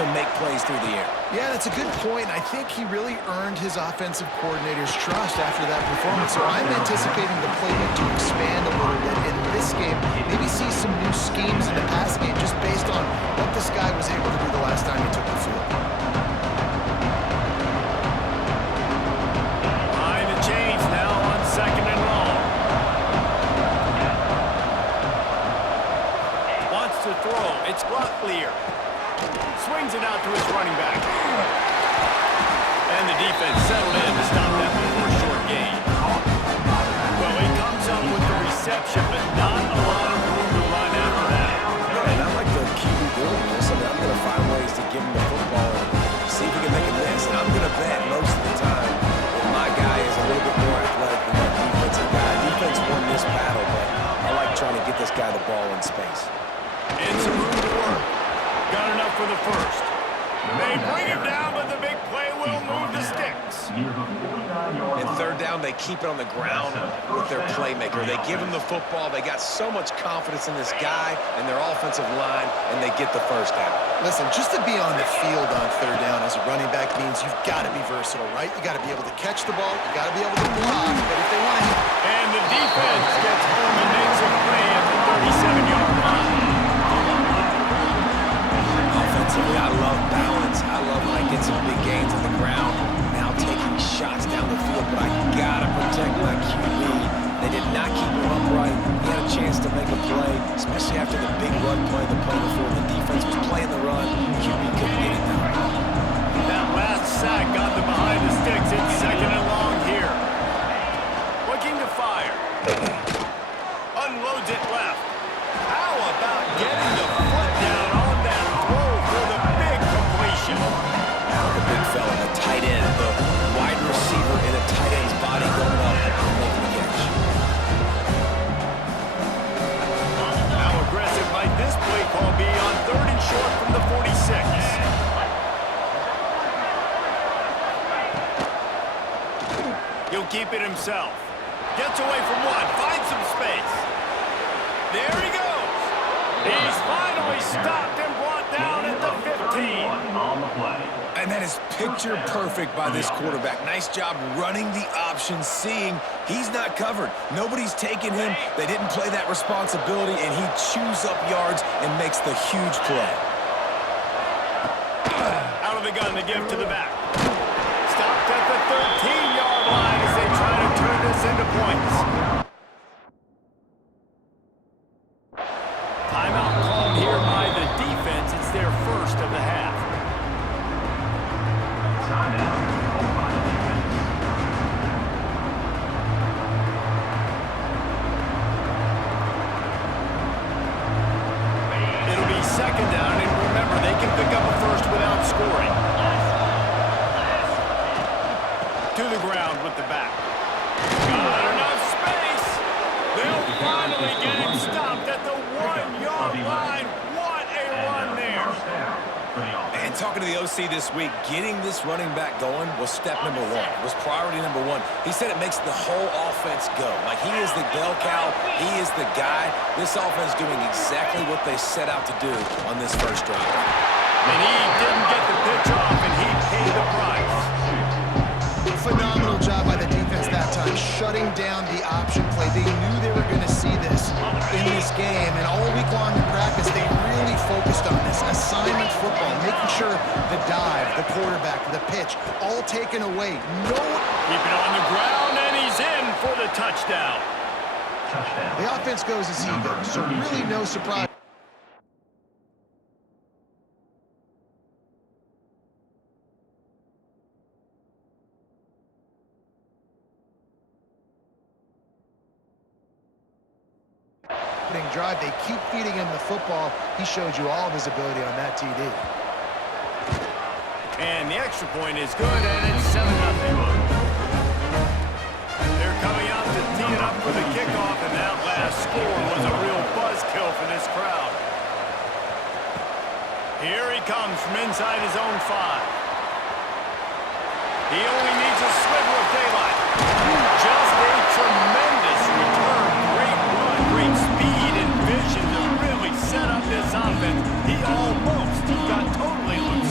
to make plays through the air. Yeah, that's a good point. I think he really earned his offensive coordinator's trust after that performance. So I'm anticipating the playbook to expand a little bit in this game. Maybe see some new schemes in the pass game just based on what this guy was able to do the last time he took the field. Behind the chains now on 2nd and long. Wants to throw. It's Clear. Swings it out to his running back. And the defense settled in to stop that before a short gain. Well, he comes up with the reception, but not a lot of room to run after that. And I like the QB doing this. I mean, I'm going to find ways to give him the football and see if he can make a miss. And I'm going to bet most of the time that my guy is a little bit more athletic than that defensive guy. Defense won this battle, but I like trying to get this guy the ball in space. And some room to work. Got enough for the first. They bring him down, but the big play will move the sticks. In 3rd down, they keep it on the ground with their playmaker. They give him the football. They got so much confidence in this guy and their offensive line, and they get the first down. Listen, just to be on the field on 3rd down as a running back means you've got to be versatile, right? You got to be able to catch the ball. You got to be able to block. But if they want to hit... And the defense gets home and makes a play at the 37-yard line. Offensively, I love balance. I love when I get some big gains on the ground. Now taking shots down the field, but I got to protect my QB. They did not keep him upright. He had a chance to make a play, especially after the big run play the play before. The defense was playing the run. QB couldn't get it done. That last sack got them behind the sticks. It's 2nd and long here. Looking to fire. Unloads it left. How about getting the foot down on that throw for the big completion? The big fella, the tight end, the wide receiver in a tight end's body going up and making the catch. How aggressive might this play call be on 3rd and short from the 46? He'll keep it himself. Gets away from one, finds some space. There he goes. He's finally stopped and brought down at the 15. And that is picture perfect by this quarterback. Nice job running the option, seeing he's not covered. Nobody's taking him. They didn't play that responsibility, and he chews up yards and makes the huge play. Out of the gun, the give to the back. Stopped at the 13-yard line as they try to turn this into points. Timeout called here by the defense. It's their first of the half. It'll be 2nd down, and remember, they can pick up a first without scoring. To the ground with the back. Got enough space. They'll finally get him stopped at the 1-yard line. What a run there. And talking to the OC this week, getting this running back going was step number 1. It was priority number 1. He said it makes the whole offense go. Like, he is the bell cow. He is the guy. This offense doing exactly what they set out to do on this first drive. And he didn't get the pitch off, and he paid the price. Phenomenal job by the defense that time, shutting down the option play. They knew they were going to see this in this game, and all week long in practice, they really focused on this. Assignment football, making sure the dive, the quarterback, the pitch, all taken away. No. Keep it on the ground, and he's in for the touchdown. The offense goes as he goes, so really no surprise. Drive, they keep feeding him the football. He showed you all of his ability on that TD. And the extra point is good, and it's 7-0. They're coming out to tee it up for the kickoff, and that last score was a real buzzkill for this crowd. Here he comes from inside his own 5. He only needs a sliver of daylight. Just a tremendous return. Great run, great speed and vision to really set up this offense. He almost got totally loose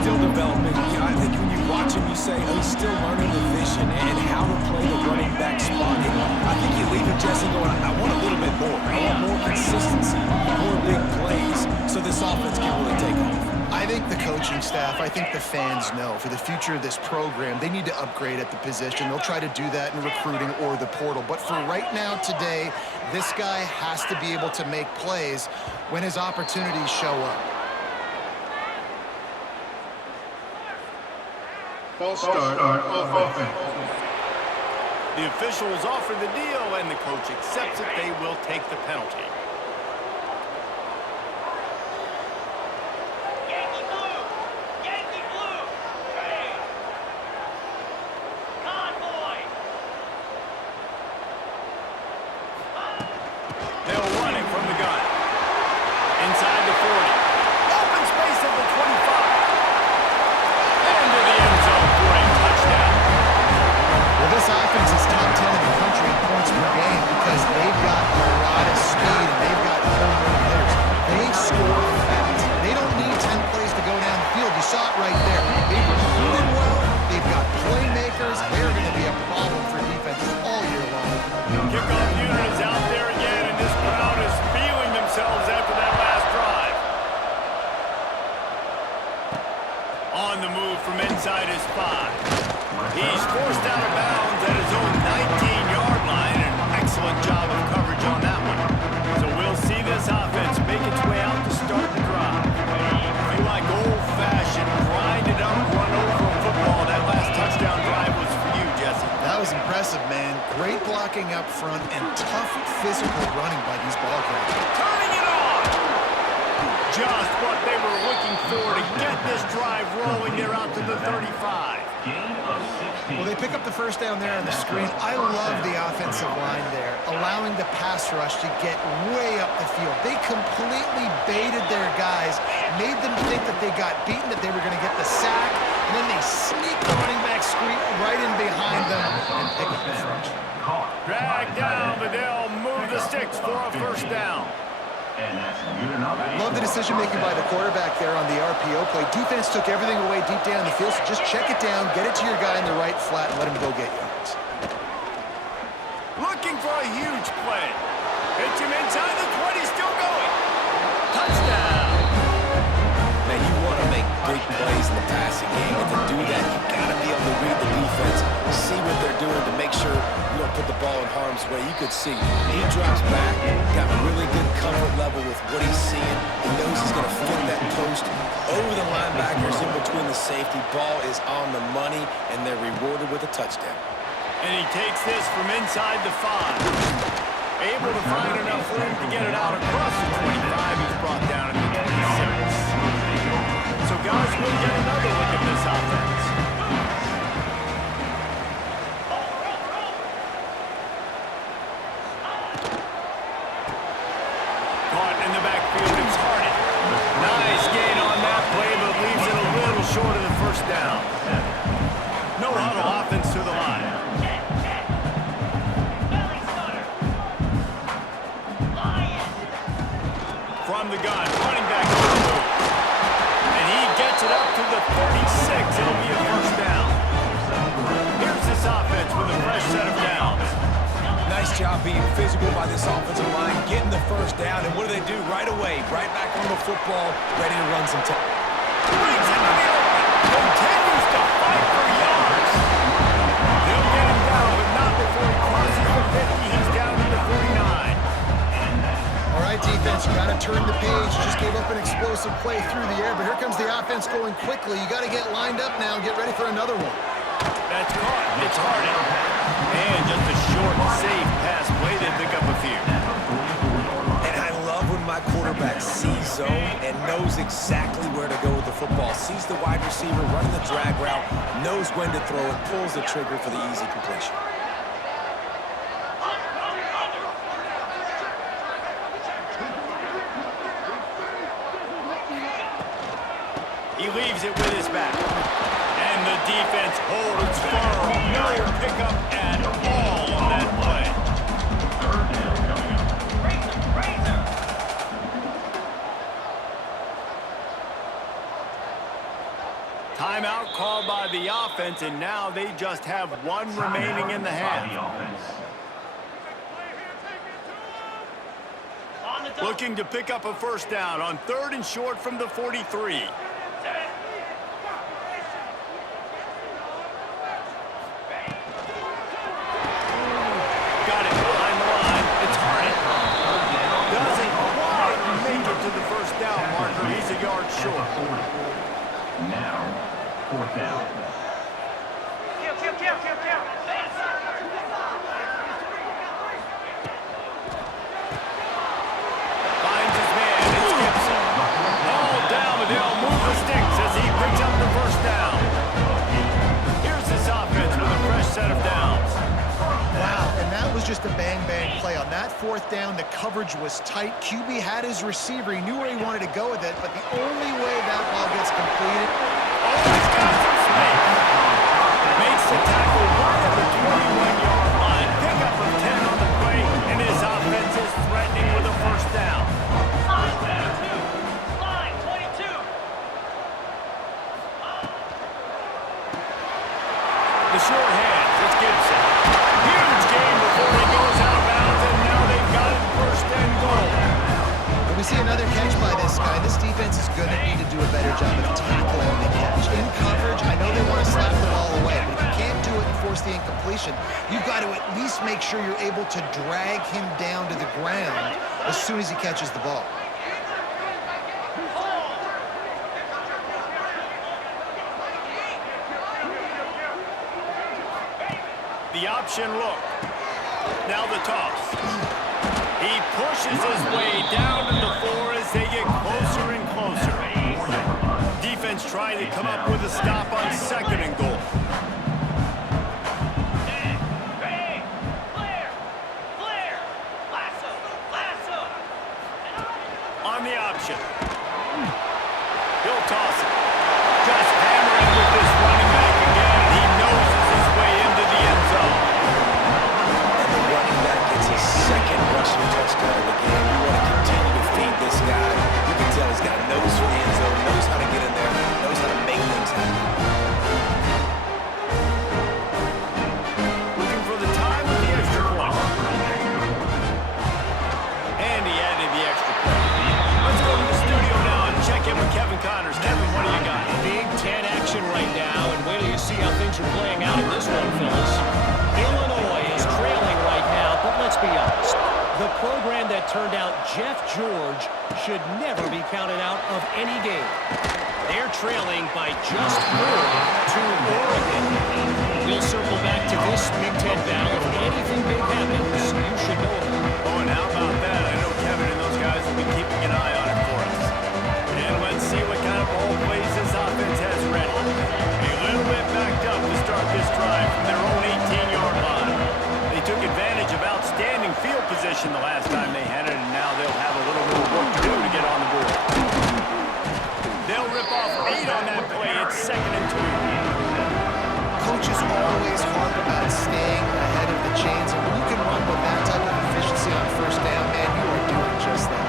still developing. You know, I think when you watch him, you say, oh, he's still learning the vision and how to play the running back spot. And I think you leave him, Jesse, going, I want a little bit more. I want more consistency, more big plays, so this offense can really take off. I think the coaching staff, I think the fans know for the future of this program, they need to upgrade at the position. They'll try to do that in recruiting or the portal. But for right now, today, this guy has to be able to make plays when his opportunities show up. False start on offense. The officials offer the deal, and the coach accepts it. They will take the penalty. They'll run it from the gun. Inside the 40. Open space at the 25. Into the end zone for a touchdown. Well, this offense is top 10 in the country in points per game because they've got a lot of speed and they've got home run hitters. They score fast. They don't need 10 plays to go down the field. You saw it right there. They've recruited well. They've got playmakers. They're going to be a problem for defenses all year long. Kickoff unit is out there again, and this crowd is feeling themselves after that last drive. On the move from inside his 5. He's forced out of bounds at his own 19-yard line. An excellent job of coverage on that one. So we'll see this offense make its way out to start the drive. If you like old-fashioned, grind-it-up, run-over football, that last touchdown drive was for you, Jesse. That was impressive, man. Great blocking up front and tough physical running by these ball carriers. Turning it on! Just what they were looking for to get this drive rolling. They're out to the 35. Well, they pick up the first down there on the screen. I love the offensive line there, allowing the pass rush to get way up the field. They completely baited their guys, made them think that they got beaten, that they were going to get the sack, and then they sneak the running back screen right in behind them and pick up the first. Drag down, but they'll move the sticks for a first down. Love the decision-making by the quarterback there on the RPO play. Defense took everything away deep down the field, so just check it down, get it to your guy in the right flat, and let him go get yards. Looking for a huge play. Hits him inside the 20, still going. Touchdown. Now, you want to make big plays in the passing game, and to do that, you got to be able to read the defense, see what they're doing to make sure you don't put the ball in harm's way. You could see he drops back, got a really good comfort level with what he's seeing. He knows he's going to fit that post over the linebackers in between the safety. Ball is on the money, and they're rewarded with a touchdown. And he takes this from inside the 5. Able to find enough room to get it out across the 25. He's brought down at the 26. So guys, we'll get another look at this offense. Caught in the backfield, it's Harden. Nice gain on that play, but leaves it a little short of the first down. No huddle offense to the line. From the gun, running back on the move. And he gets it up to the 36. It'll be a first down. Here's this offense with a fresh set of downs. Nice job being physical by this offensive line, getting the first down, and what do they do right away? Right back on the football, ready to run some time. Brings it to the open. Continues to fight for yards. They'll get him down, but not before he crosses the 50. He's down to the 49. All right, defense, you got to turn the page. You just gave up an explosive play through the air, but here comes the offense going quickly. You got to get lined up now and get ready for another one. That's caught. It's Harden. And just a short, safe pass play. They pick up a few. And I love when my quarterback sees zone and knows exactly where to go with the football. Sees the wide receiver running the drag route, knows when to throw it, pulls the trigger for the easy completion. He leaves it with his back. And the defense holds firm. No pickup at all on that play. Timeout called by the offense, and now they just have one remaining in the half. Looking to pick up a first down on 3rd and short from the 43. Got it behind the line. It's Harden. Doesn't quite make it to the first down marker. He's a yard short. Now, 4th down. Finds his man. It's Gibson. All down, but they'll move the sticks as he picks up the first down. Here's this offense with a fresh set of downs. Wow, and that was just a bang-bang play. On that 4th down, the coverage was tight. QB had his receiver. He knew where he wanted to go with it, but the only way that ball gets completed... Oh, he's got some space. Makes the tackle right at the 21-yard line. Pickup of 10 on the play, and his offense is threatening with a first down. The short hands, it's Gibson. Huge game before he goes out of bounds, and now they've got it 1st and goal. When we see another catch by this guy, this defense is going to need to do a better job of tackling the catch. In coverage, I know they want to slap the ball away, but if you can't do it and force the incompletion, you've got to at least make sure you're able to drag him down to the ground as soon as he catches the ball. The option look. Now the toss. He pushes his way down to the 4 as they get closer and closer. Defense trying to come up with a stop on 2nd and goal. On the option. He'll toss it. Just hammering with this running back again. He noses his way into the end zone. And the running back gets his 2nd rushing touchdown of the game. You want to continue to feed this guy. You can tell he's got a nose for the end zone, knows how to get in there, knows how to make things happen. Looking for the time with the extra point. And he added the extra point. Let's go to the studio now and check in with Kevin Connors. Kevin, what do you got? Big 10 action right now, and wait till you see how things are playing out in this one, fellas. Illinois is trailing right now, but let's be honest. The program that turned out Jeff George should never be counted out of any game. They're trailing by just 4 to Oregon. We'll circle back to this Big Ten battle. If anything big happens, you should know about it. Oh, and how about that? I know Kevin and those guys will be keeping an eye on it for us. And let's see what kind of ball plays this offense has ready. A little bit backed up to start this drive from their own 18-yard line. They took advantage of outstanding field position the last time they had it, and now they'll have a little more work to do to get on the board. They'll rip off 8 on that play. It's 2nd and 2. Coaches always harp about staying ahead of the chains, and when you can run with that type of efficiency on 1st down, man, you are doing just that.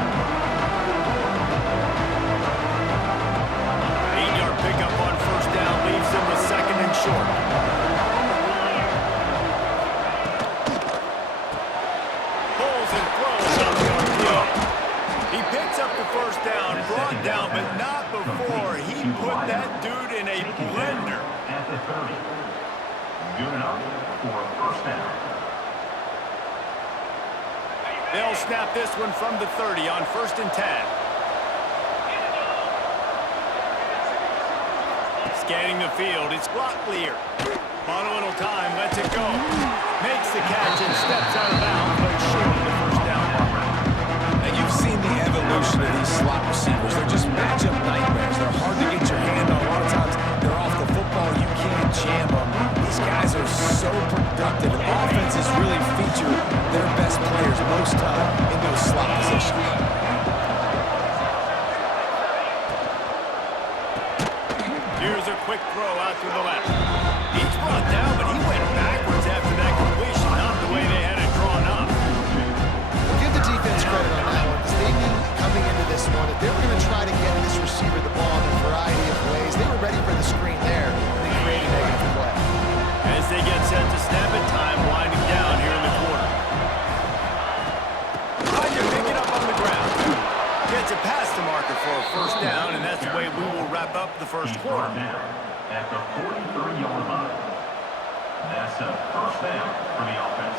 8-yard pickup on 1st down leaves them with 2nd and short. Pulls and throws on the RPO. He picks up the 1st down, brought down, but not before he put that dude in a blender. At the 30. Good enough for a first down. They'll snap this one from the 30 on 1st and 10. Scanning the field, it's Locklear. On a little time, lets it go. Makes the catch and steps out of bounds, but short of the first down marker. And you've seen the evolution of these slot receivers. They're just matchup nightmares. They're hard to get your hand on. A lot of times, they're off the football. You can't jam them. These guys are so productive, and offenses really feature their best players most time in those slot positions. Here's a quick throw out to the left. He's brought down, but he went backwards after that completion, not the way they had it drawn up. Well, give the defense credit on that one, because they knew coming into this one that they were going to try to get this receiver the ball in a variety of ways. They were ready for the screen there. gets it past the marker for a first down, and that's the way we will wrap up the first quarter. At the 43-yard line. That's a first down for the offense.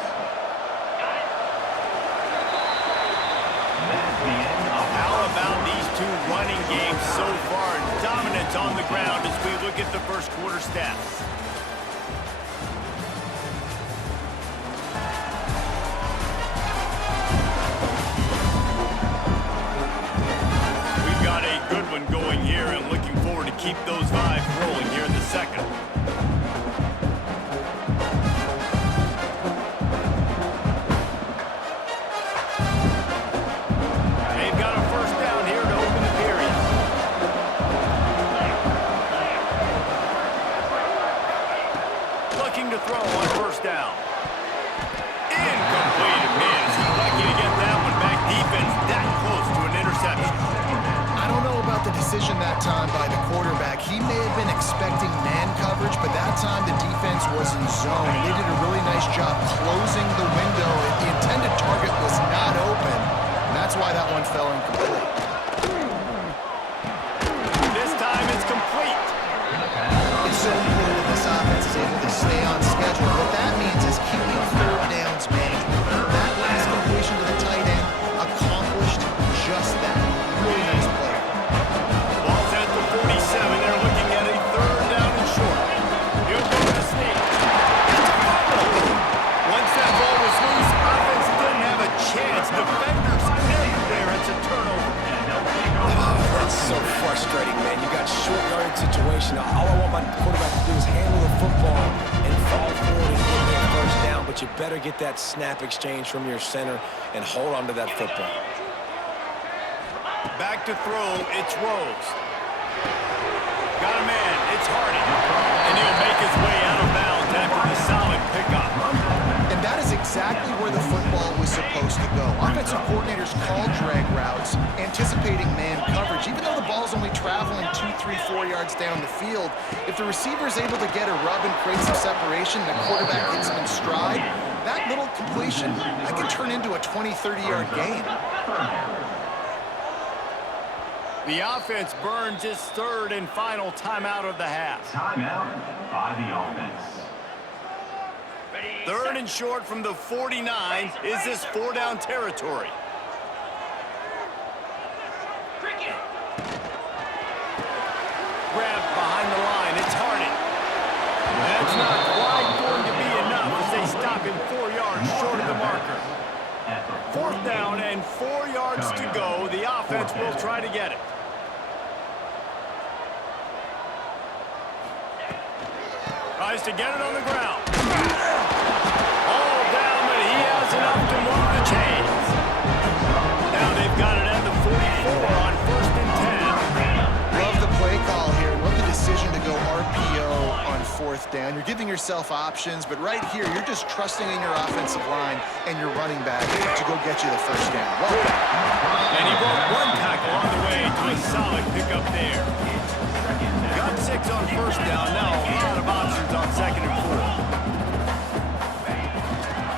That's the end of How about these two running games so far? Dominance on the ground as we look at the first quarter stats. We've got a good one going here and looking forward to keep those vibes rolling here in the second. They've got a first down here to open the period. Looking to throw on first down. Incomplete. Man, is he lucky to get that one back. Defense that close to an interception. I don't know about the decision that time by the quarterback. He may have been expecting man coverage, but that time the defense was in zone. They did a really nice job closing the window. The intended target was not open, and that's why that one fell incomplete. This time it's complete. It's so important that this offense is able to stay on schedule. What that means is keeping third downs management. That last completion to the tight end accomplished just that. Really nice play. Ball's at the 47. They're looking at a third down and short. He'll go to the sneak. It's a fumble. Once that ball was loose, offense didn't have a chance. Defenders everywhere. It's a turnover. Oh, that's so frustrating, man. You got short yardage situation. All I want my quarterback to do is handle the football and fall forward and get that first down, but you better get that snap exchange from your center and hold on to that football. Back to throw, it's Rose. Got a man, it's Hardy. And he'll make his way out of bounds after the solid pickup. And that is exactly where the football was supposed to go. Offensive coordinators called drag routes, anticipating man coverage. Even though the ball's only traveling 2, 3, 4 yards down the field, if the receiver is able to get a rub and create some separation, the quarterback hits him in stride, that little completion, that can turn into a 20, 30-yard gain. The offense burns its third and final timeout of the half. timeout by the offense. Third and short from the 49. Is this four-down territory? Grabbed behind the line. It's Hardy. That's not quite going to be enough as they stop him 4 yards short of the marker. Fourth down and 4 yards to go. The offense will try to get it. Tries to get it on the ground. All down, but he has enough to move the chains. Now they've got it at the 44 on first and 10. Love the play call here. Love the decision to go RPO on fourth down. You're giving yourself options, but right here, you're just trusting in your offensive line and your running back to go get you the first down. Well done. And he broke one tackle on the way to a solid pickup there. Got 6 on first down. Now a lot of options on second and 4.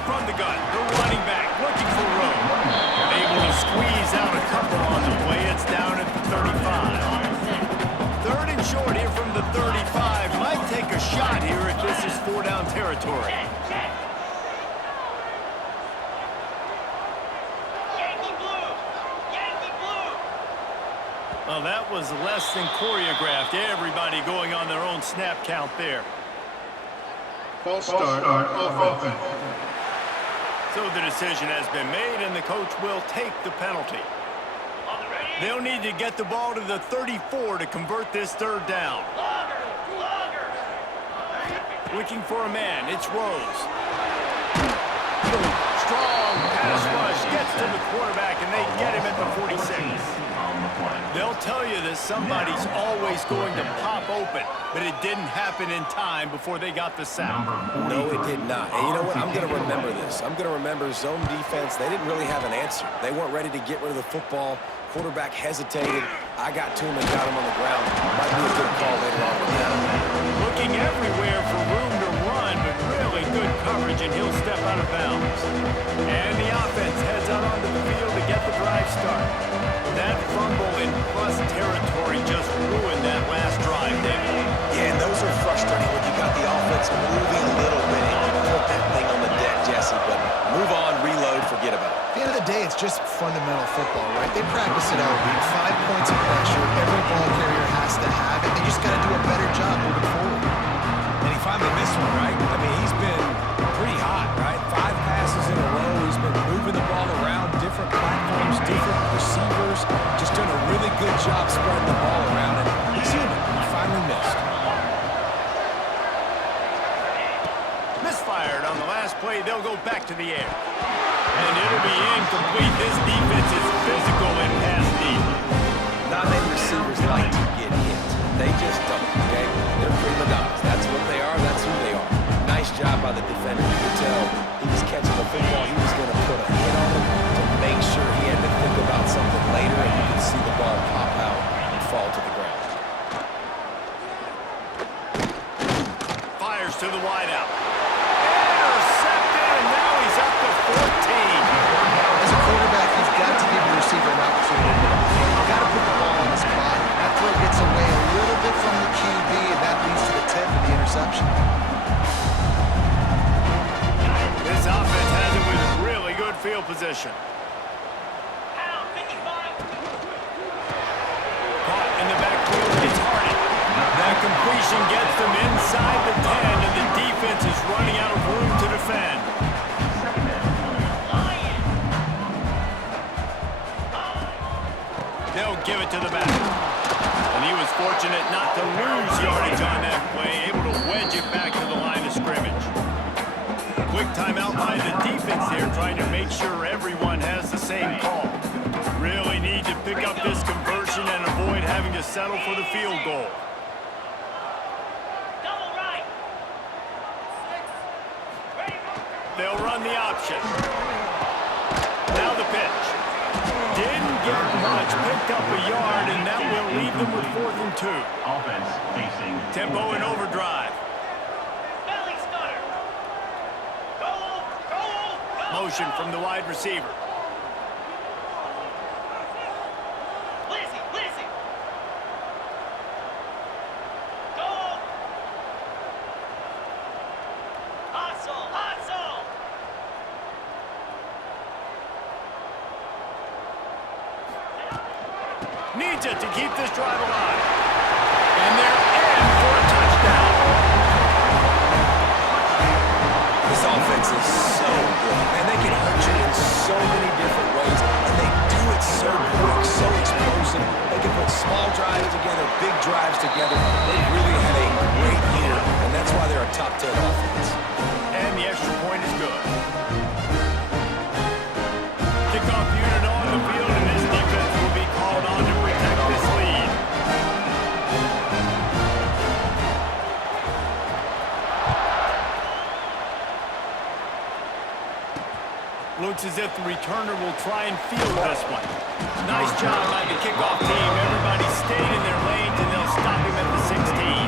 From the gun, the running back looking for room. Able to squeeze out a couple on the play. It's down at the 35. Third and short here from the 35. Might take a shot here if this is four-down territory. Well, that was less than choreographed. Everybody going on their own snap count there. False start off offense. So the decision has been made, and the coach will take the penalty. They'll need to get the ball to the 34 to convert this third down. Looking for a man. It's Rose. Strong pass rush gets to the quarterback, and they get him at the 46. They'll tell you that somebody's always going to pop open, but it didn't happen in time before they got the sack. No, it did not. And you know what? I'm going to remember this. I'm going to remember zone defense. They didn't really have an answer. They weren't ready to get rid of the football. Quarterback hesitated. I got to him and got him on the ground. Might be a good call later on with him. Looking everywhere for room to run, but really good coverage, and he'll step out of bounds. And the offense heads out onto the field to get the drive started. That front fundamental football, right? They practice it all week. 5 points of pressure every ball carrier has to have it. They just got to do a better job moving forward. And he finally missed one, right? I mean, he's been pretty hot, right? 5 passes in a row. He's been moving the ball around, different platforms, different receivers. Just doing a really good job spreading the ball around, and he's human. He finally missed. Misfired on the last play. They'll go back to the air. And it'll be incomplete. This defense is physical and pass deep. Non-name receivers like to get hit. They just don't, okay? They're prima donnas. That's what they are. That's who they are. Nice job by the defender. You could tell he was catching the football. He was going to put a hit on him to make sure he had to think about something later, and you could see the ball pop out and fall to the ground. Fires to the wideout. Intercepted, and now he's up to 14. As a quarterback, you've got to give your receiver an opportunity. You've got to put the ball on his body. That throw gets away a little bit from the QB, and that leads to the tip of the interception. This offense has it with really good field position. Caught in the backfield, it's Hardy. That completion gets them inside the 10, and the defense is running out of room to defend. They'll give it to the back. And he was fortunate not to lose yardage on that play, able to wedge it back to the line of scrimmage. Quick timeout by the defense here, trying to make sure everyone has the same call. Really need to pick up this conversion and avoid having to settle for the field goal. They'll run the option. Now the pitch. Didn't get much, picked up a yard, and that will leave them with 4th and 2. Offense facing Tempo and overdrive. Motion from the wide receiver. Needs it to keep this drive alive. And they're in for a touchdown. This offense is so good, and they can hurt you in so many different ways, and they do it so quick, so explosive. They can put small drives together, big drives together. They really had a great year, and that's why they're a top 10 offense. And the extra point is good. Kickoff unit on the field, and this defense will be called on to protect this lead. Looks as if the returner will try and field this one. Nice job by the kickoff team. Everybody stayed in their lanes, and they'll stop him at the 16.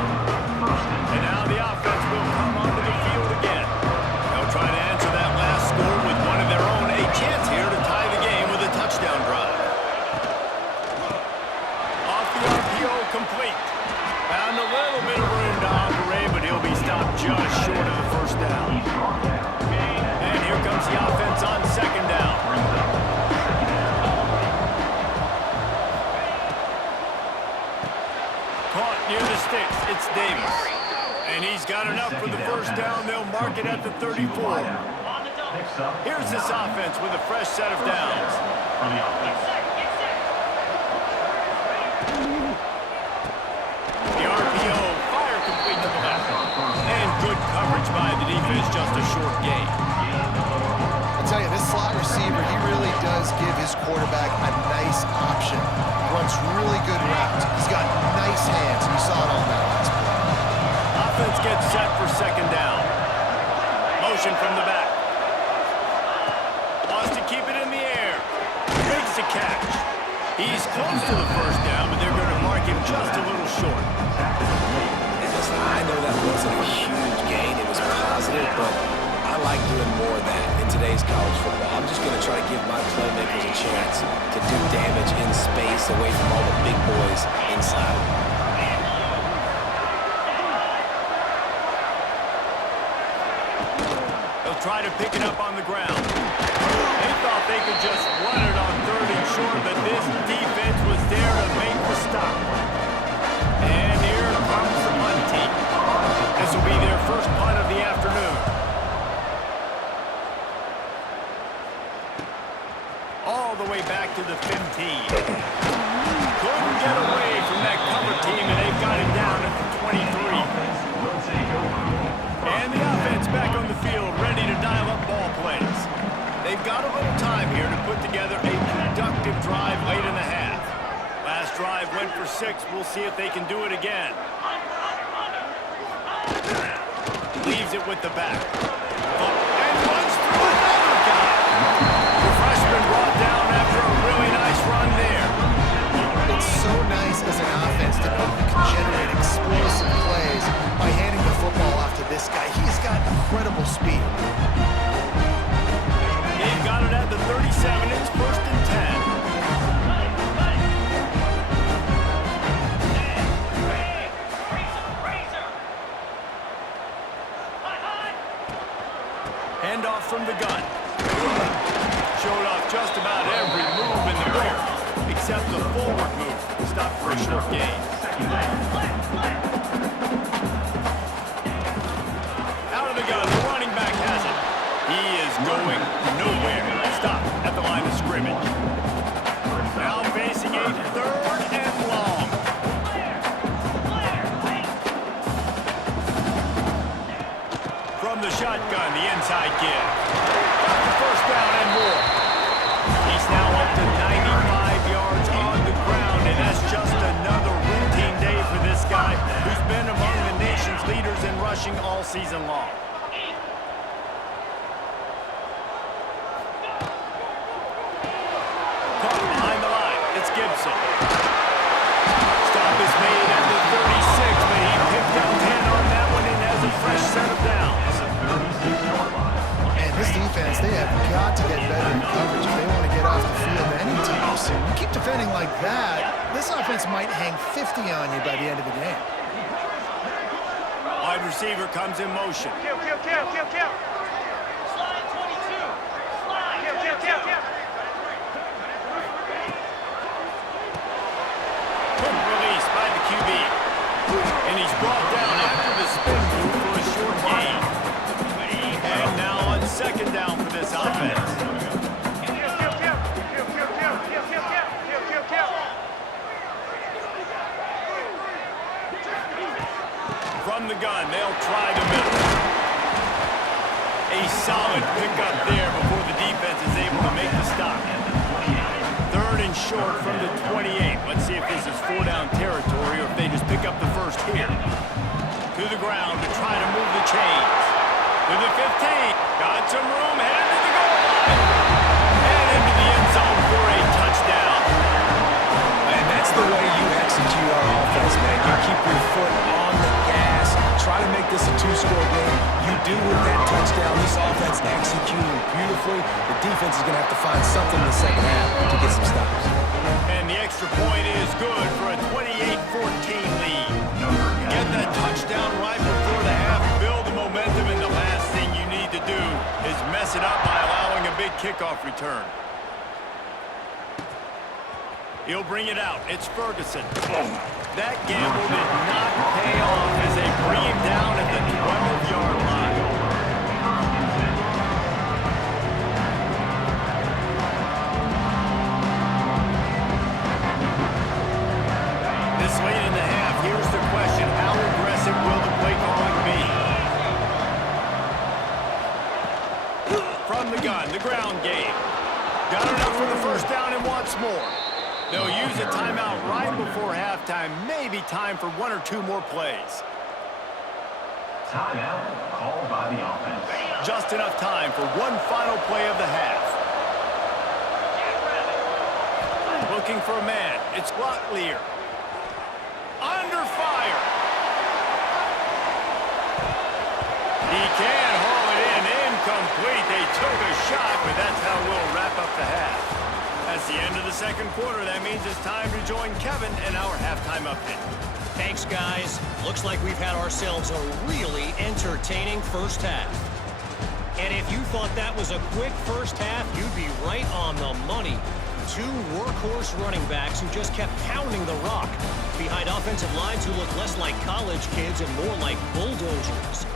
And now the offense will come onto the field again. They'll try to answer that last score with one of their own. A chance here to tie the game with a touchdown drive. Off the RPO, complete. Found a little bit of room to operate, but he'll be stopped just short of the first down. And here comes the offense on 2nd down. Caught near the sticks. It's Davis. And he's got enough for the first down. They'll mark it at the 34. Here's this offense with a fresh set of downs. The RPO, fire complete to the left. And good coverage by the defense, just a short gain. I'll tell you, this slot receiver, he really does give his quarterback a nice option. Runs really good routes. He's got nice hands. You saw it on that last play. Offense gets set for 2nd down. Motion from the back. Wants to keep it in the air. Makes the catch. He's close to the first down, but they're going to mark him just a little short. And listen, I know that wasn't a huge gain. It was positive, but I like doing more of that in today's college football. I'm just going to try to give my playmakers a chance to do damage in space away from all the big boys inside. They'll try to pick it up on the ground. They thought they could just run it on This defense was there to make the stop. And here comes the punt team. This will be their first punt of the afternoon. All the way back to the 15. Couldn't get away from that cover team, and they've got him down at the 23. And the offense back on the field, ready to dial up ball plays. They've got a little time here to put together a productive drive late in the half. Last drive went for 6. We'll see if they can do it again. Leaves it with the back. And runs through another guy. The freshman brought down after a really nice run there. It's so nice as an offense to know you can generate explosive plays by handing the football off to this guy. He's got incredible speed. They've got it at the 37. It's 1st and 10. Handoff from the gun. Showed off just about every move in the rear, except the forward move. Stopped for a short gain. Out of the gun, the running back has it. He is going nowhere. Stop at the line of scrimmage. Now facing a 3rd and long. From the shotgun, the inside give. Got the first down and more. He's now up to 95 yards on the ground, and that's just another routine day for this guy who's been among the nation's leaders in rushing all season long. Caught behind the line. It's Gibson. Stop is made at the 36, but he picked up 10 on that one and has a fresh set of downs. And this defense, they have got to get better in coverage if they want to get off the field anytime soon. You keep defending like that, this offense might hang 50 on you by the end of the game. Wide receiver comes in motion. Kill. Slide 22. Slide. Kill. Quick release by the QB. And he's brought down after the spin move for a short gain. And now on 2nd down for this offense. From the gun, they'll try the middle. A solid pickup there before the defense is able to make the stop. 3rd and short from the 28. Let's see if this is 4-down territory or if they just pick up the first here. To the ground to try to move the chains. To the 15. Got some room, headed to the goal line. And into the end zone for a touchdown. And that's the way you execute our offense, man. You keep your foot on the gas. Try to make this a 2-score game. You do with that touchdown. This offense executing beautifully. The defense is going to have to find something in the second half to get some stops. And the extra point is good for a 28-14 lead. Get that touchdown right before the half. Build the momentum, and the last thing you need to do is mess it up by allowing a big kickoff return. He'll bring it out. It's Ferguson. That gamble did not pay off as they bring him down at the 12-yard line. This late in the half, here's the question. How aggressive will the play calling be? From the gun, the ground game. Got enough for the first down and wants more. They'll use a timeout right before halftime. Maybe time for 1 or 2 more plays. Timeout called by the offense. Just enough time for one final play of the half. Looking for a man. It's Locklear. Under fire. He can haul it in. Incomplete. They took a shot, but that's how we'll wrap up the half. That's the end of the 2nd quarter. That means it's time to join Kevin in our halftime update. Thanks, guys. Looks like we've had ourselves a really entertaining first half. And if you thought that was a quick first half, you'd be right on the money. Two workhorse running backs who just kept pounding the rock behind offensive lines who look less like college kids and more like bulldozers.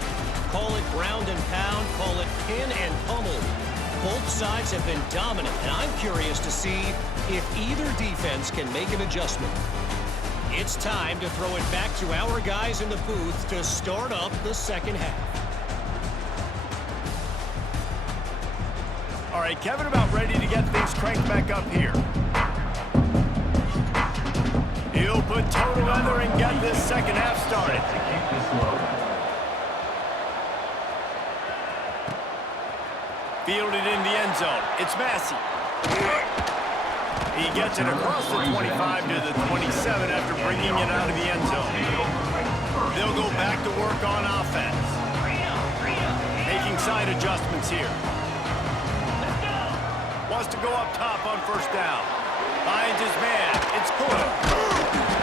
Call it ground and pound, call it pin and pummel. Both sides have been dominant, and I'm curious to see if either defense can make an adjustment. It's time to throw it back to our guys in the booth to start up the second half. All right, Kevin about ready to get things cranked back up here. He'll put toe to leather and get this second half started. Fielded in the end zone. It's Massey. He gets it across the 25 to the 27 after bringing it out of the end zone. They'll go back to work on offense. Making side adjustments here. Wants to go up top on first down. Finds his man. It's Cook.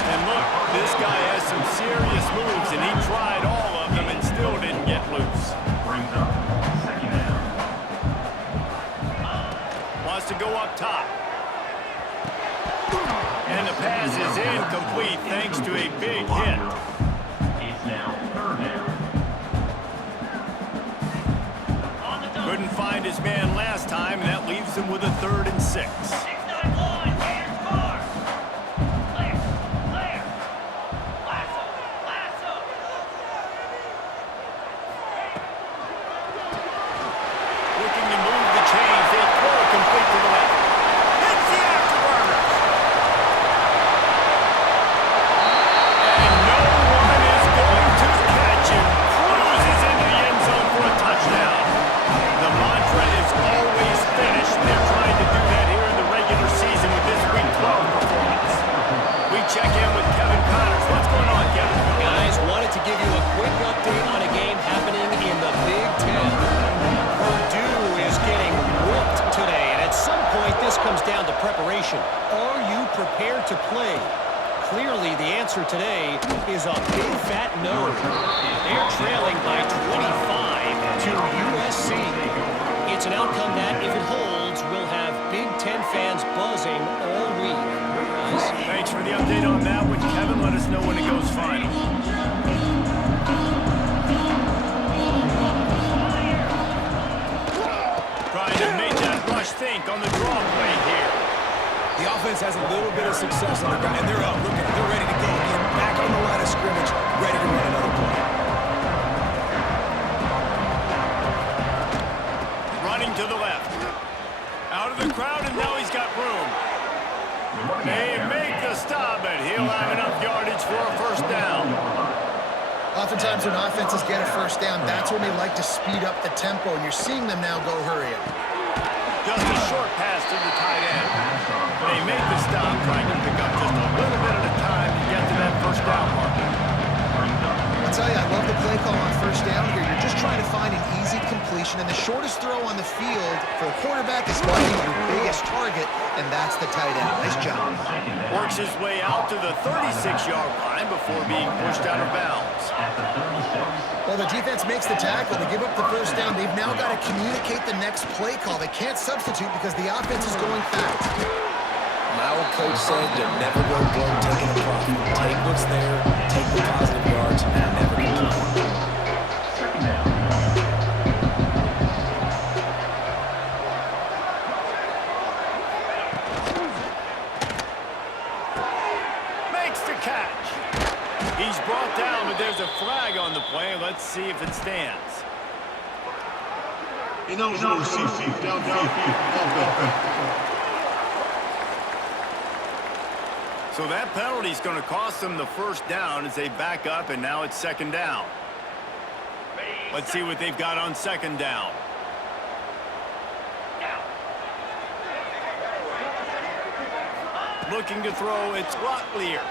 And look, this guy has some serious moves, and he tried all of them and still didn't get loose. Brings up second down. Wants to go up top. And the pass is incomplete thanks to a big hit. It's now third down. Couldn't find his man last time, and that leaves him with a 3rd and 6. 6-9-1, here's Clark. Clear. Lasso. Looking to move the chains. They throw it complete to the left. Hits the afterburners. And no one is going to catch him. Cruises into the end zone for a touchdown. The mantra is always finish. They're trying to do that here in the regular season with this Week 12 performance. We check in with Kevin Connors. What's going on, Kevin? Guys, wanted to give you a quick update on a game happening in the Big Ten. Purdue is getting whooped today, and at some point this comes down to preparation. Are you prepared to play? Clearly, the answer today is a big fat no. They're trailing by 25 to USC. It's an outcome that, if it holds, will have Big Ten fans buzzing all week. Guys? Thanks for the update on that one, Kevin. Let us know when it goes final. Trying to make that rush think on the draw play here. The offense has a little bit of success on the ground, and they're up. Look at it. They're ready to go again. Back on the line of scrimmage, ready to run another play. Running to the left. Out of the crowd, and now he's got room. They make the stop, but he'll have enough yardage for a first down. Oftentimes when offenses get a first down, that's when they like to speed up the tempo, and you're seeing them now go hurry up. Just a short pass to the tight end. They make the stop, trying to pick up just a little bit at a time to get to that first down marker. I'll tell you, I love the play call on first down here. You're just trying to find an easy completion, and the shortest throw on the field for the quarterback is finding your biggest target, and that's the tight end. Nice job. Works his way out to the 36-yard line before being pushed out of bounds. Well, the defense makes the tackle. They give up the first down. They've now got to communicate the next play call. They can't substitute because the offense is going fast. My old coach said you'll never go broke taking a profit. Take what's there, take the positive yards, and never complain. Second down. Makes the catch. He's brought down, but there's a flag on the play. Let's see if it stands. Ineligible receiver, downfield. So that penalty is going to cost them the first down as they back up, and now it's second down. Let's see what they've got on second down. Looking to throw, it's Locklear.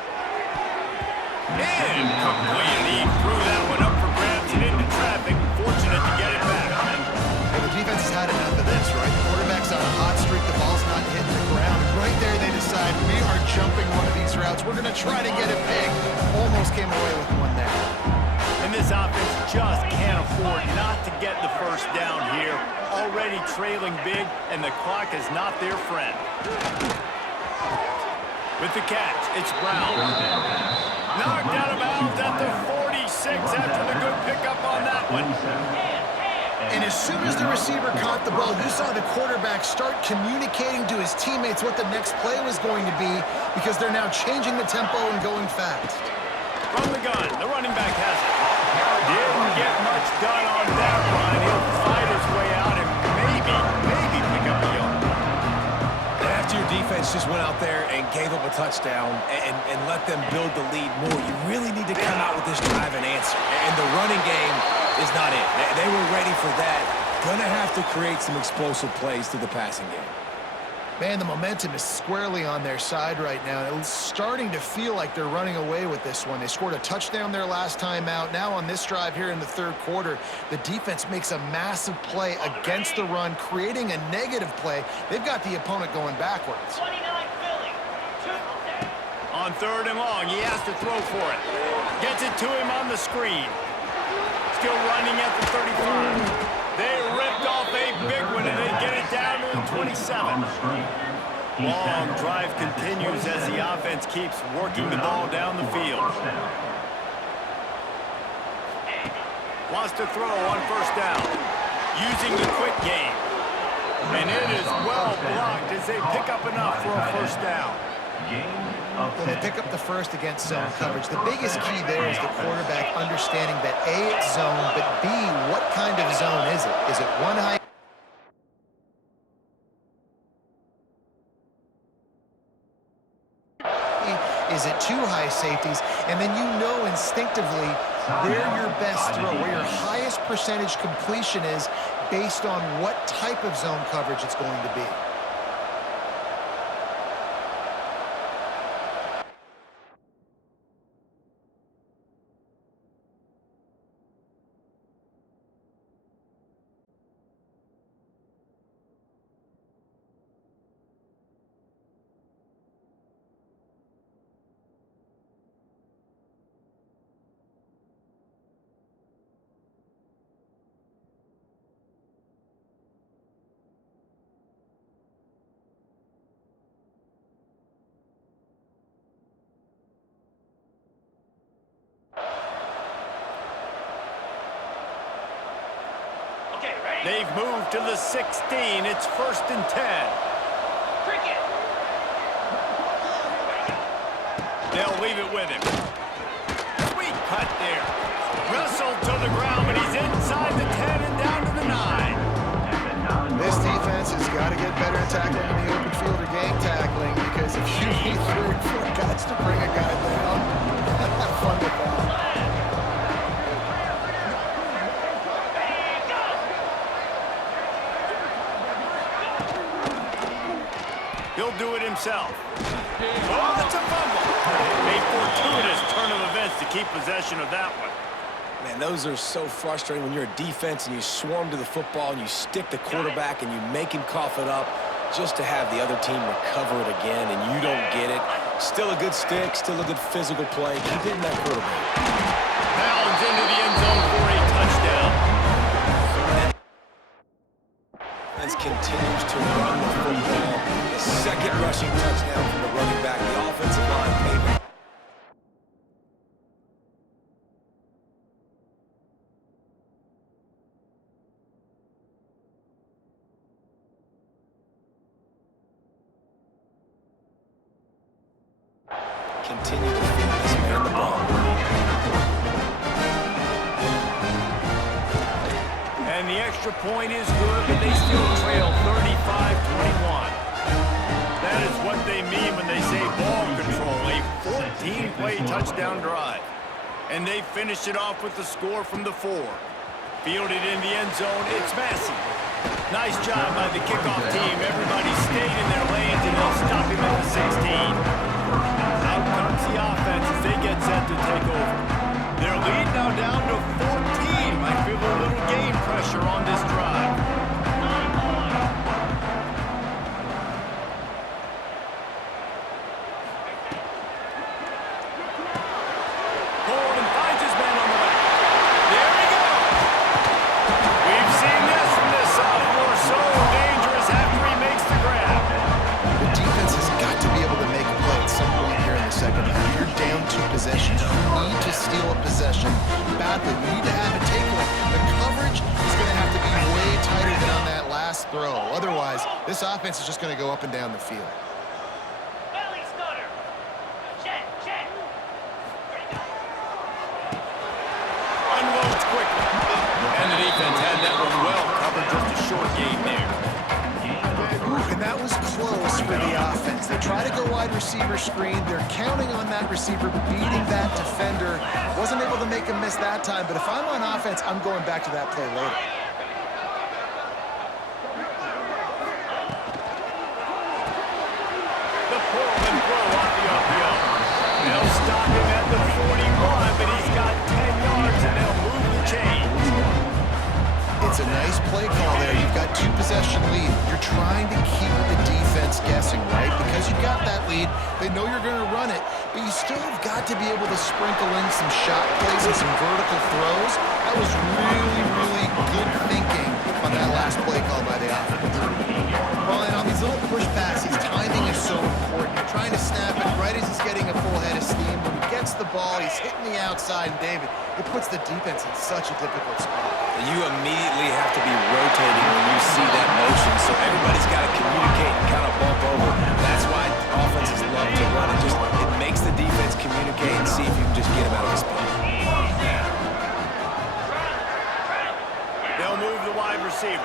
Incomplete. He threw that one up for grabs and into traffic. Fortunate to get it back. Well, the defense has had enough of this, right? The quarterback's on a hot streak. The ball's not hitting the ground. Right there, they decide, we are jumping one of these routes. We're going to try to get it big. Almost came away with one there. And this offense just can't afford not to get the first down here. Already trailing big, and the clock is not their friend. With the catch, it's Brown. Knocked out of bounds at the 46 after the good pickup on that one. And as soon as the receiver caught the ball, you saw the quarterback start communicating to his teammates what the next play was going to be because they're now changing the tempo and going fast. From the gun, the running back has it. Didn't get much done on that run. He'll fight his way out and maybe pick up a yard. And after your defense just went out there and gave up a touchdown and let them build the lead more, you really need to come out with this drive and answer. And the running game is not it. They were ready for that. Gonna have to create some explosive plays through the passing game. Man, the momentum is squarely on their side right now. It's starting to feel like they're running away with this one. They scored a touchdown their last time out. Now on this drive here in the third quarter, the defense makes a massive play against the run, creating a negative play. They've got the opponent going backwards. 29 Philly. Triple down. On third and long, he has to throw for it. Gets it to him on the screen. Still running at the 35. They ripped off a big one, and they get it down to the 27. Long drive continues as the offense keeps working the ball down the field. Wants to throw on first down, using the quick game. And it is well blocked as they pick up enough for a first down. Well, they pick up the first against zone coverage. The biggest key there is the quarterback understanding that A, it's zone, but B, what kind of zone is it? Is it one high? Is it two high safeties? And then you know instinctively where your best throw, where your highest percentage completion is based on what type of zone coverage it's going to be. Okay, ready? They've moved to the 16. It's first and 10. Cricket. They'll leave it with him. Sweet cut there. Wrestled to the ground, but he's inside the 10 and down to the 9. This defense has got to get better at tackling in the open field or gang tackling, because if you need 3 or 4 guys to bring a guy down, have fun with that. He'll do it himself. Oh, it's a fumble. A fortuitous turn of events to keep possession of that one. Man, those are so frustrating when you're a defense and you swarm to the football and you stick the quarterback and you make him cough it up just to have the other team recover it again and you don't get it. Still a good stick, still a good physical play. Keep hitting that quarterback. Bounds into the end zone for a touchdown. Defense continues to run the football. The second rushing touchdown from the running back. The offensive line paving. Continue to feed this man the ball. And the extra point is good, but they still trail 35-21. That is what they mean when they say ball control, a 14-play touchdown drive. And they finish it off with the score from the 4. Fielded in the end zone, it's Massey. Nice job by the kickoff team. Everybody stayed in their lanes, and they'll stop him at the 16. Out comes the offense as they get set to take over. Their lead now down to 14. Might feel a little game pressure on this drive. Gordon finds his man on the way. There he goes. We've seen this from this sophomore. So dangerous after he makes the grab. The defense has got to be able to possession badly. We need to have a takeaway. The coverage is going to have to be way tighter than on that last throw. Otherwise, this offense is just going to go up and down the field. Belly stutter. Check, check. Ready, go. Unloads quickly. And the defense had that one well covered. Just a short gain there. And that was close for the offense. They try to go wide receiver screen. They're counting on that receiver beating that defender. Wasn't able to make him miss that time, but if I'm on offense, I'm going back to that play later. The Portland throw off the uphill. They'll stop him at the 41, but he's got 10 yards, and they'll move the chains. It's a nice play call there. You've got 2-possession lead. You're trying to keep the defense guessing, right? Because you've got that lead. They know you're going to run it, but you still have got to be able to sprinkle in some shot plays and some vertical throws. That was really, really good thinking on that last play call by the offense. Well, and on these little push passes, timing is so important. You're trying to snap it right as he's getting a full head of steam. When he gets the ball, he's hitting the outside, and David, it puts the defense in such a difficult spot. You immediately have to be rotating when you see that motion, so everybody's got to communicate and kind of bump over. That's why offenses love to run it. It makes the defense communicate and see if you can just get him out of his spot. They'll move the wide receiver.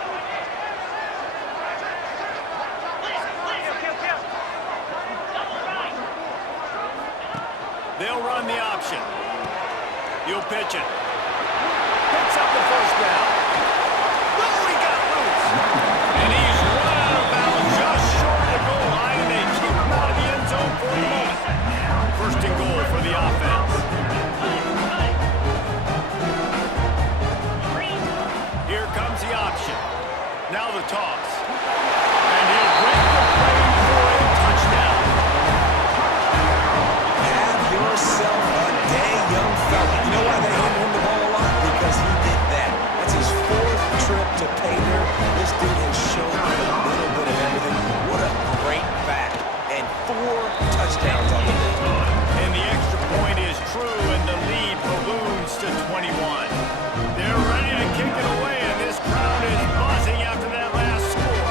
They'll run the option. You'll pitch it. Picks up the first down. Oh, he got loose. And he's run out of bounds just short of the goal line, and they keep him out of the end zone for the moment. First and goal for the offense. Here comes the option. Now the toss. And he'll break the plane for a touchdown. Have yourself a day, young fella. You know why they hand him the ball a lot? Because he did that. That's his 4th trip to pay there. This dude has shown a little bit of everything. What a great back. And 4 touchdowns on the day. And the extra point is true, and the lead balloons to 21. They're ready to kick it away, and this crowd is buzzing after that last score.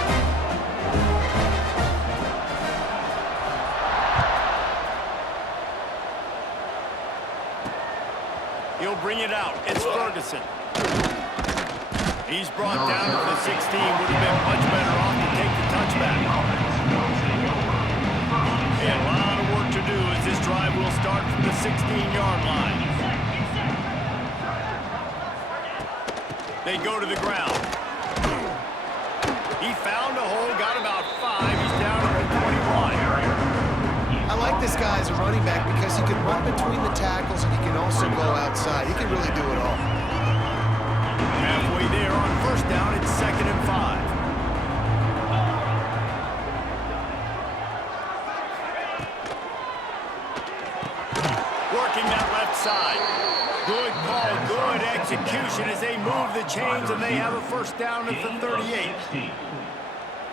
He'll bring it out. It's Ferguson. He's brought down to the 16. Would have been much better off to take the touchback. And a lot of work to do as this drive will start from the 16-yard line. They go to the ground. He found a hole, got about 5. He's down to the 21. I like this guy as a running back because he can run between the tackles and he can also go outside. He can really do it all. Halfway there on first down, it's 2nd and 5. Working that left side. Good call, good execution as they move the chains, and they have a first down at the 38.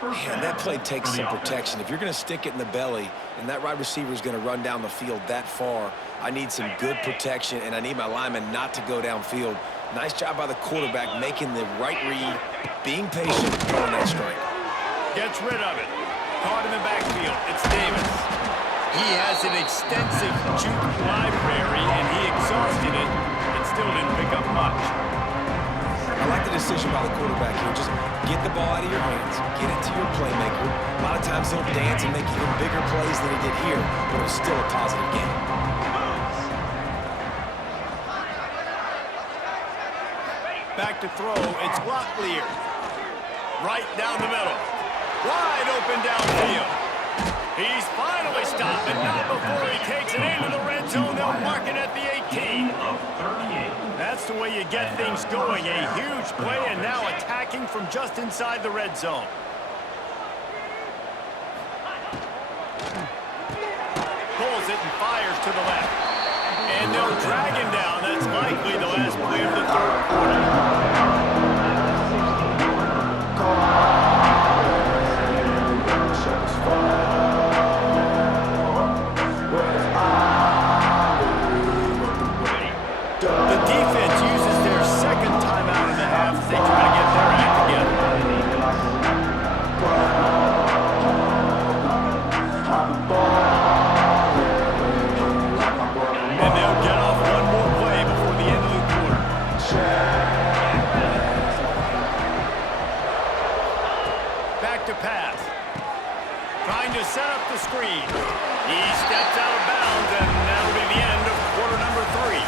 Man, that play takes some protection. If you're going to stick it in the belly and that wide receiver is going to run down the field that far, I need some good protection, and I need my lineman not to go downfield. Nice job by the quarterback making the right read, being patient, throwing that strike. Gets rid of it. Caught in the backfield. It's Davis. He has an extensive juke library, and he exhausted it and still didn't pick up much. I like the decision by the quarterback here. Just get the ball out of your hands, get it to your playmaker. A lot of times he'll dance and make even bigger plays than he did here, but it was still a positive game. Back to throw, it's Locklear. Right down the middle. Wide open downfield. He's finally stopped, and not before he takes it into the red zone. They'll mark it at the 18. That's the way you get things going. A huge play, and now attacking from just inside the red zone. Pulls it and fires to the left. And they'll drag him down. That's likely the last play of the 3rd quarter. The And they'll get off one more play before the end of the quarter. Back to pass. Trying to set up the screen. He steps out of bounds, and that'll be the end of quarter number 3.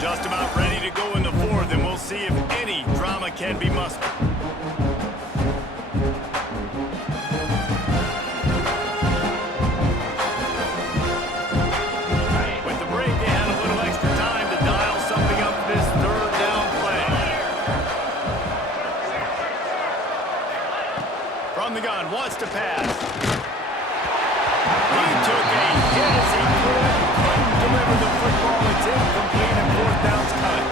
Just about ready to go in the 4th, and we'll see if any drama can be mustered. With the break, they had a little extra time to dial something up this 3rd down play. From the gun, wants to pass. He took a hit as he couldn't deliver the football. It's incomplete and 4th down's cut.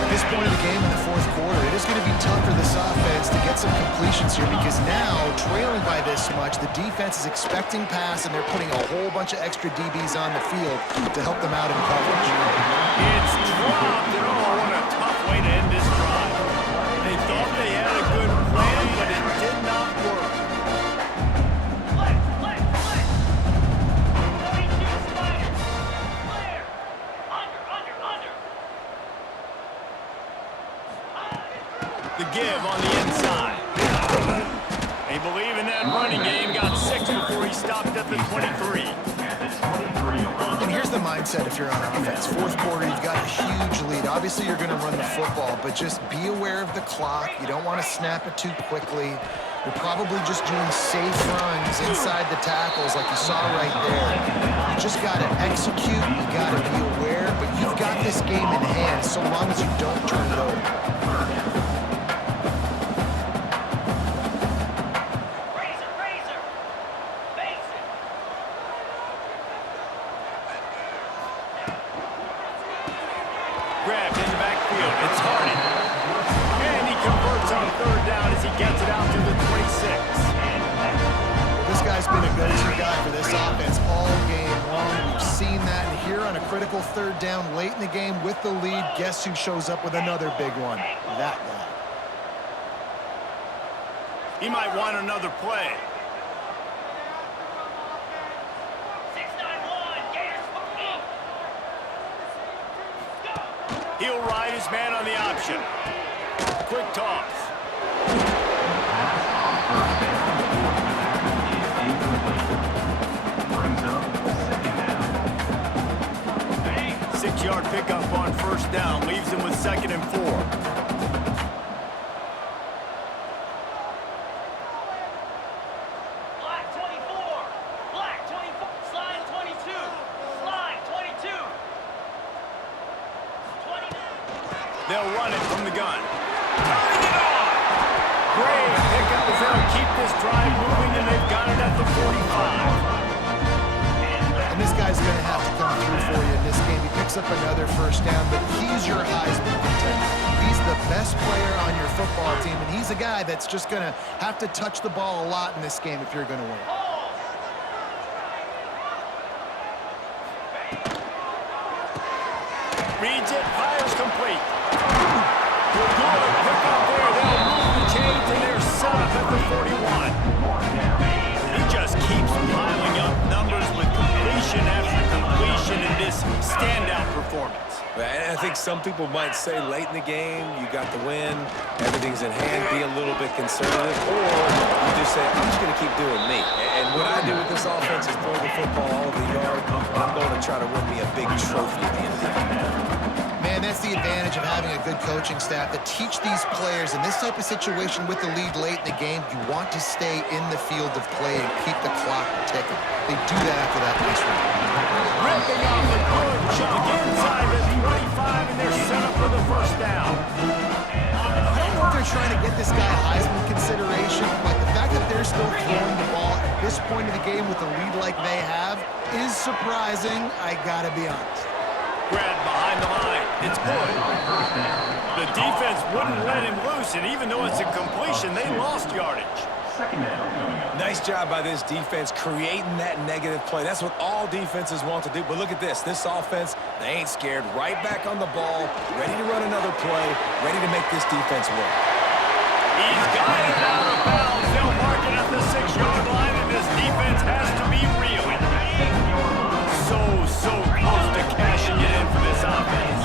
At this point of the game in the 4th quarter, it is going to be tough for this offense to get some completions here because now, trailing by this much, the defense is expecting pass and they're putting a whole bunch of extra DBs on the field to help them out in coverage. It's dropped, and oh, what a tough way to end this drive. They thought they had a good plan, but it did not work. Flex, flex, flex. 42 spiders. Clear. Under. The give on the inside. They believe in that running game. Got 6 before he stopped at the 23. And here's the mindset if you're on offense. 4th quarter, you've got a huge lead. Obviously, you're going to run the football, but just be aware of the clock. You don't want to snap it too quickly. You're probably just doing safe runs inside the tackles like you saw right there. You just got to execute. You got to be aware, but you've got this game in hand so long as you don't turn it over. Razor. Face it. Grabbed in the backfield. It's Hardy. And he converts on 3rd down as he gets it out to the 26. This guy's been a go-to guy for this offense all game long. We've seen that, and here on a critical 3rd down late in the game with the lead, guess who shows up with another big one? That guy. He might want another play. 691. Gators for 8. Go. He'll ride his man on the option. Quick toss. Brings up 2nd down. 6-yard pickup on 1st down. Leaves him with 2nd and 4. Black 24. Slide 22. Slide 22. 29. They'll run it from the gun. Turning it on! Great pickup as they'll keep this drive moving, and they've got it at the 45. And this guy's going to have to come through for you in this game. He picks up another 1st down, but he's your Heisman contender. He's the best player on your football team, and he's a guy that's just going to have to touch the ball a lot in this game if you're going to win. Reads it, fires complete. Good pickup there. They'll move the chains, and they're set up at the 41. He just keeps piling up numbers with completion after completion in this standout performance. And I think some people might say late in the game, you got the win, everything's in hand, be a little bit conservative, or you just say, I'm just going to keep doing me. And what I do with this offense is throw the football all over the yard, and I'm going to try to win me a big trophy at the end of the game. Man, that's the advantage of having a good coaching staff that teach these players in this type of situation with the lead late in the game, you want to stay in the field of play and keep the clock ticking. They do that after that nice run. Ripping off a good chunk inside the 25, and they're set up for the 1st down. I don't know if they're trying to get this guy Heisman consideration, but the fact that they're still throwing the ball at this point of the game with a lead like they have is surprising, I gotta be honest. Grabbed behind the line. It's good. The defense wouldn't let him loose, and even though it's a completion, they lost yardage. second down coming up. Nice job by this defense creating that negative play. That's what all defenses want to do. But look at this. This offense, they ain't scared. Right back on the ball, ready to run another play, ready to make this defense work. He's got it out of bounds. They'll mark it at the 6-yard line, and this defense has to be real. So close to cashing it in for this offense.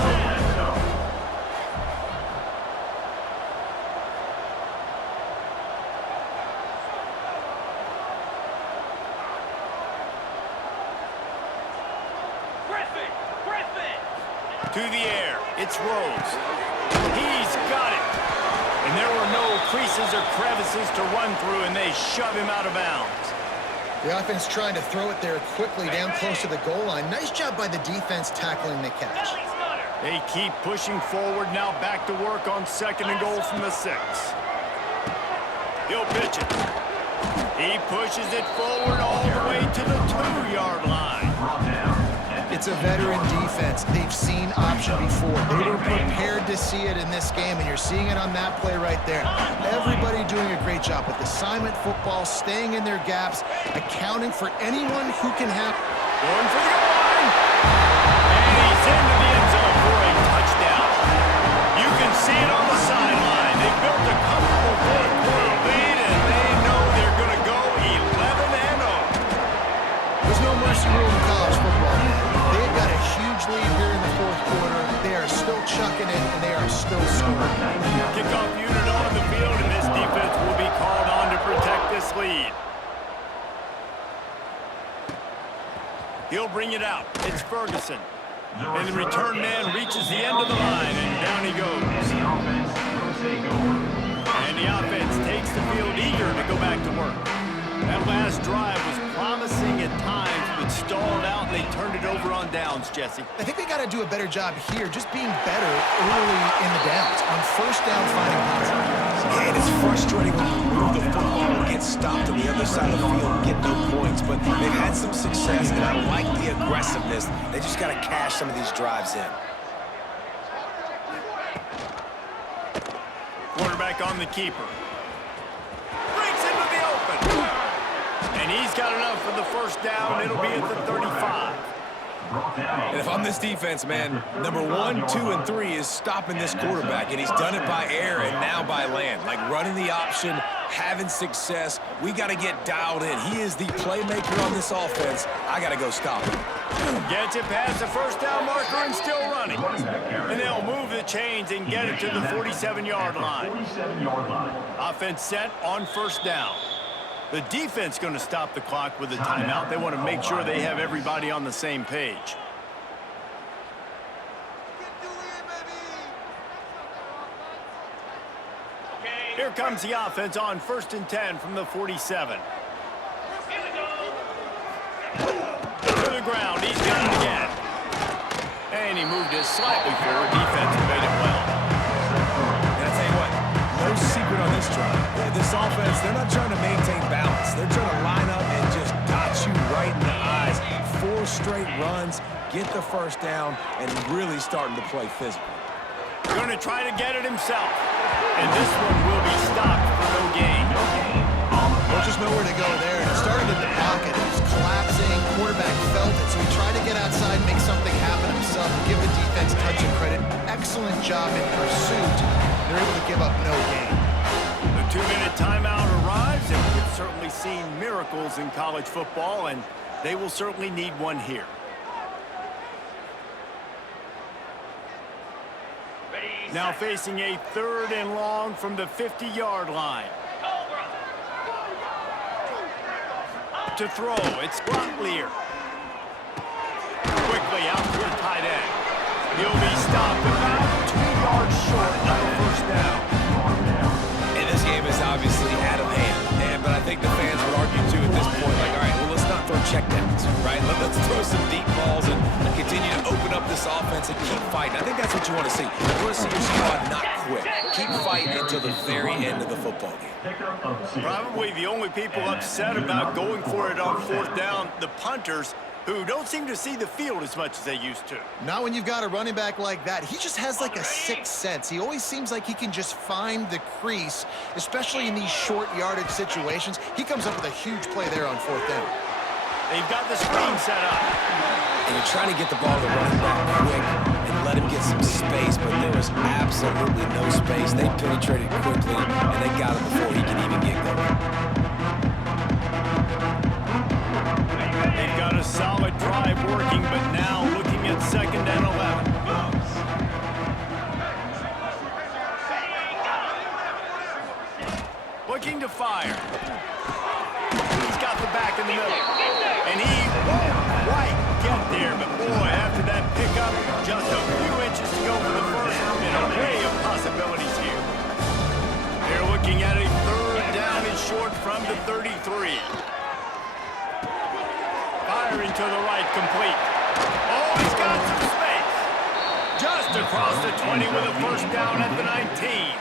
To the air, it's Rose. He's got it. And there were no creases or crevices to run through, and they shove him out of bounds. The offense trying to throw it there quickly down close to the goal line. Nice job by the defense tackling the catch. They keep pushing forward, now back to work on 2nd and goal from the 6. He'll pitch it. He pushes it forward all the way to the 2-yard line. It's a veteran defense. They've seen option before. They were prepared to see it in this game, and you're seeing it on that play right there. Everybody doing a great job with assignment football, staying in their gaps, accounting for anyone who can have. Going for the goal line. And he's into the end zone for a touchdown. You can see it on the sideline. They built a comfortable 4th-quarter lead, and they know they're going to go 11-0. There's no mercy rule in college football, man. They've got a huge lead here in the 4th quarter. They are still chucking it, and they are still scoring. Kickoff unit on the field, and this defense will be called on to protect this lead. He'll bring it out. It's Ferguson. And the return man reaches the end of the line, and down he goes. And the offense takes the field eager to go back to work. That last drive was promising at times, but stalled out, and they turned it over on downs, Jesse. I think they got to do a better job here, just being better early in the downs. On 1st down, finding positive. Yeah, and it's frustrating when you move the football and get stopped on the other side of the field and get no points. But they've had some success, and I like the aggressiveness. They just got to cash some of these drives in. Quarterback on the keeper. Breaks into the open. And he's got enough for the 1st down. It'll be at the 35. And if I'm this defense, man, number 1, 2, and 3 is stopping this quarterback, and he's done it by air and now by land. Like running the option, having success. We got to get dialed in. He is the playmaker on this offense. I got to go stop him. Gets it past the 1st down marker and still running. And they'll move the chains and get it to the 47-yard line. Offense set on 1st down. The defense going to stop the clock with a timeout. They want to make sure they have everybody on the same page. Here comes the offense on 1st and 10 from the 47. To the ground. He's got it again. And he moved it slightly forward. Defense made it well. And I tell you what, no secret on this drive. This offense, they're not trying to maintain balance. They're trying to line up and just dot you right in the eyes. 4 straight runs, get the 1st down, and really starting to play physical. Going to try to get it himself. And this one will be stopped for no gain. Well, just nowhere to go there. It started in the pocket. It was collapsing. Quarterback felt it, so he tried to get outside and make something happen himself. Give the defense touch and credit. Excellent job in pursuit. They're able to give up no gain. The 2-minute timeout arrives, and we've certainly seen miracles in college football, and they will certainly need one here. Now facing a 3rd and long from the 50-yard line. To throw, it's Brotlier. Quickly out to the tight end. He'll be stopped about 2 yards short of the 1st down. And this game is obviously out of hand. But I think the fans would argue, too, at this point, like, all right, well, let's not throw checkdowns, right? Let's throw some deep balls and continue to open up this offense and keep fighting. I think that's what you want to see. You want to see your squad not quit. Keep fighting until the very end of the football game. Probably the only people upset about going for it on 4th down, the punters. who don't seem to see the field as much as they used to. Not when you've got a running back like that. He just has like a sixth sense. He always seems like he can just find the crease, especially in these short yardage situations. He comes up with a huge play there on 4th down. They've got the screen set up. And you're trying to get the ball to running back quick and let him get some space, but there was absolutely no space. They penetrated quickly, and they got him before he could even get going. They've got a solid drive working, but now looking at 2nd and 11. Looking to fire. He's got the back in the middle. And he won't quite get there, but boy, after that pickup, just a few inches to go for the first, and an array of possibilities here. They're looking at a 3rd down and short from the 33. Firing to the right, complete. Oh, he's got some space. Just across the 20 with a 1st down at the 19.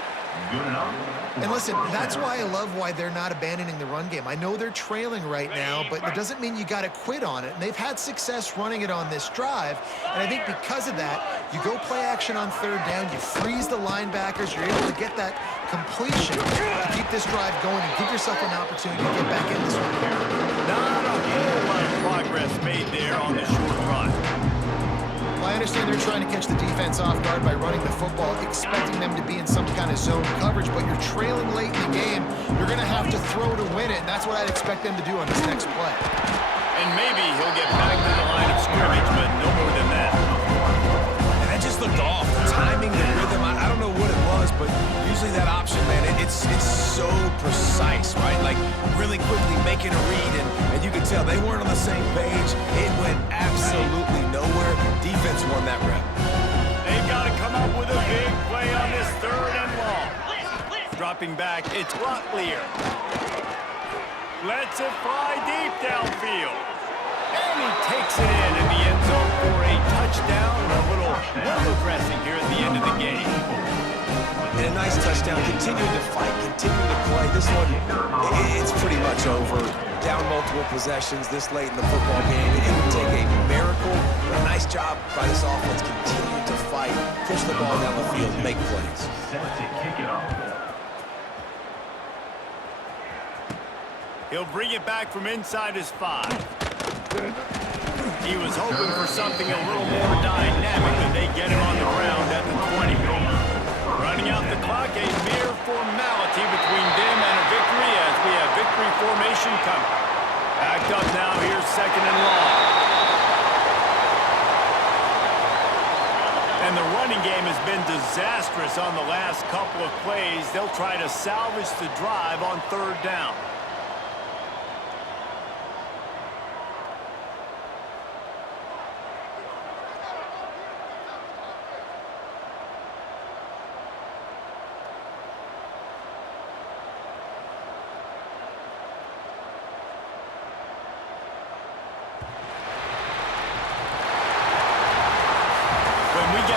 Good enough. And listen, that's why I love why they're not abandoning the run game. I know they're trailing right now, but it doesn't mean you got to quit on it. And they've had success running it on this drive. And I think because of that, you go play action on 3rd down, you freeze the linebackers, you're able to get that completion to keep this drive going and give yourself an opportunity to get back in this one. Not a whole lot of progress made there on the short run. Well, I understand they're trying to catch the defense off guard by running the football, expecting them to be in some kind of zone coverage, but you're trailing late in the game. You're going to have to throw to win it, and that's what I'd expect them to do on this next play. And maybe he'll get back to the line of scrimmage, but no more than that. And that just looked off. The timing, the rhythm, I don't know what it was, but usually that option, man, it's so precise, right? Like really quickly making a read, and you could tell they weren't on the same page. It went absolutely nowhere. Defense won that rep. They've got to come up with a big play on this 3rd and long. Dropping back, it's Rutlier. Lets it fly deep downfield. And he takes it in the end zone for a touchdown. A little window dressing here at the end of the game. And a nice touchdown. Continuing to fight, continuing to play. This one, it's pretty much over. Down multiple possessions this late in the football game. It would take a miracle, but a nice job by this offense continuing to fight, push the ball down the field, make plays. Set to kick it off. He'll bring it back from inside his 5. He was hoping for something a little more dynamic, but they get him on the ground at the 20. Running out the clock, a mere formality between them and a victory as we have victory formation coming. Backed up now, here's 2nd and long. And the running game has been disastrous on the last couple of plays. They'll try to salvage the drive on 3rd down.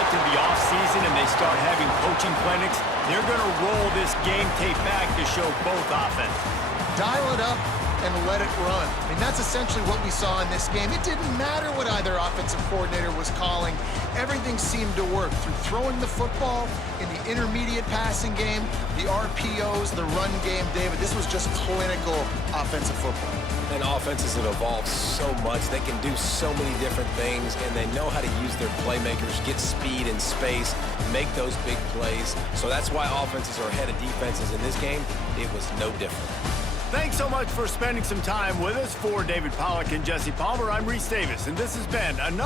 To the offseason and they start having coaching clinics, they're going to roll this game tape back to show both offenses. Dial it up and let it run. I mean, that's essentially what we saw in this game. It didn't matter what either offensive coordinator was calling. Everything seemed to work through throwing the football, in the intermediate passing game, the RPOs, the run game. David, this was just clinical offensive football. And offenses have evolved so much. They can do so many different things, and they know how to use their playmakers, get speed and space, make those big plays. So that's why offenses are ahead of defenses in this game. It was no different. Thanks so much for spending some time with us. For David Pollack and Jesse Palmer, I'm Reese Davis, and this has been another